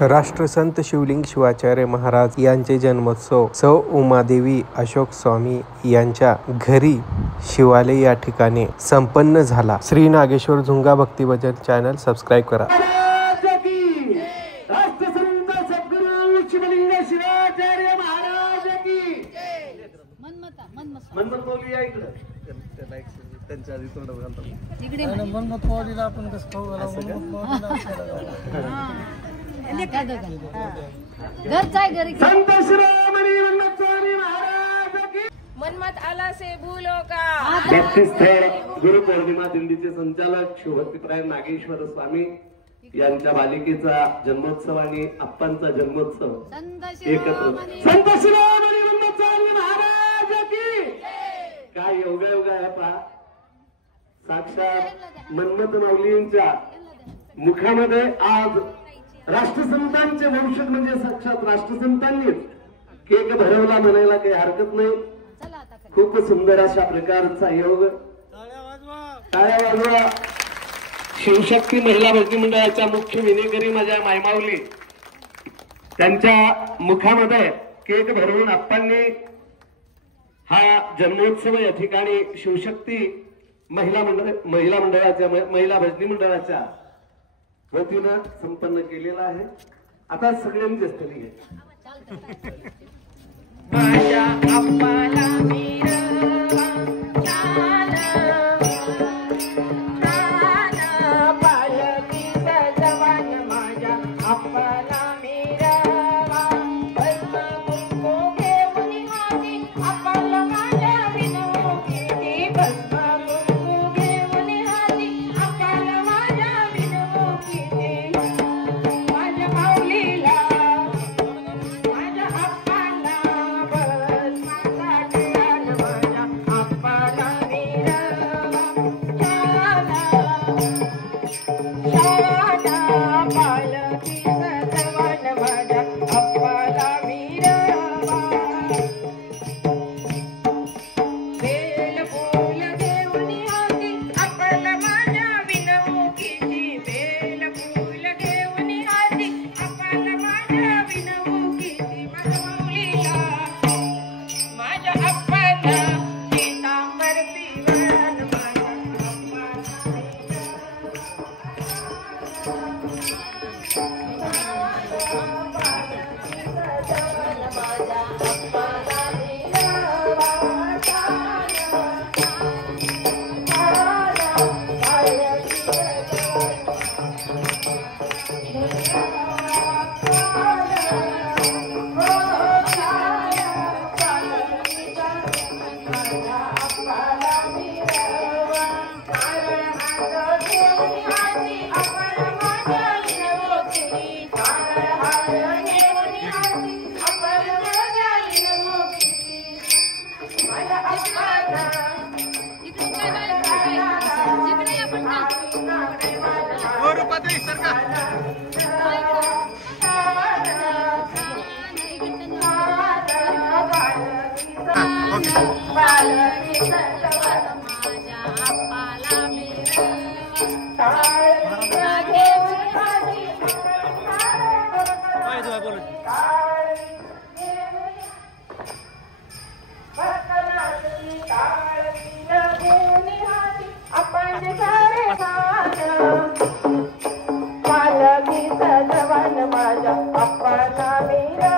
राष्ट्रसंत शिवलिंग शिवाचार्य महाराज यांचे जन्मोत्सव सौ उमादेवी अशोक स्वामी यांच्या घरी शिवालय या ठिकाणी संपन्न झाला। श्री नागेश्वर झुंगा भक्ती भजन चॅनल सबस्क्राइब करा। राष्ट्रसंत सद्गुरु शिवलिंग शिवाचार्य महाराज की मनमत बोलूया इकडे त्यांच्या आधी तोंड घालतात इकडे मनमत बोलीला आपण कसं खाऊ घालावं संत शिरोमणी मनमत स्वामी महाराज की मनमत आला से भूलो का। बत्तीसस्थळ गुरु पौर्णिमा दिंडीचे संचालक शिवभक्तीपराय नागेश्वर स्वामी यांच्या बालिकेचा जन्मोत्सव आणि आप्पांचा जन्मोत्सव एकत्र संत शिरोमणी मनमत स्वामी महाराज की काय योगा आहे पहा। साक्षात मनमत माऊलींच्या मुखामध्ये आज राष्ट्रसंतांचे वंशज म्हणजे साक्षात राष्ट्रसंतांनीच केक भरवला म्हणायला काही हरकत नाही। खूप सुंदर अशा प्रकारचा योग। टाळ्या वाजवा। शिवशक्ती महिला भक्ती मंडळाच्या मुख्य विनेकरी माझ्या मायमाऊली त्यांच्या मुखामध्ये केक भरवून आप्पांनी हा जन्मोत्सव या ठिकाणी शिवशक्ती महिला मंडळाच्या महिला भजनी मंडळाच्या वतीनं संपन्न केलेला आहे। आता सगळ्यांनी स्थळी घ्या। माझ्या आप्पाला माझ्या अप्पाला मेरा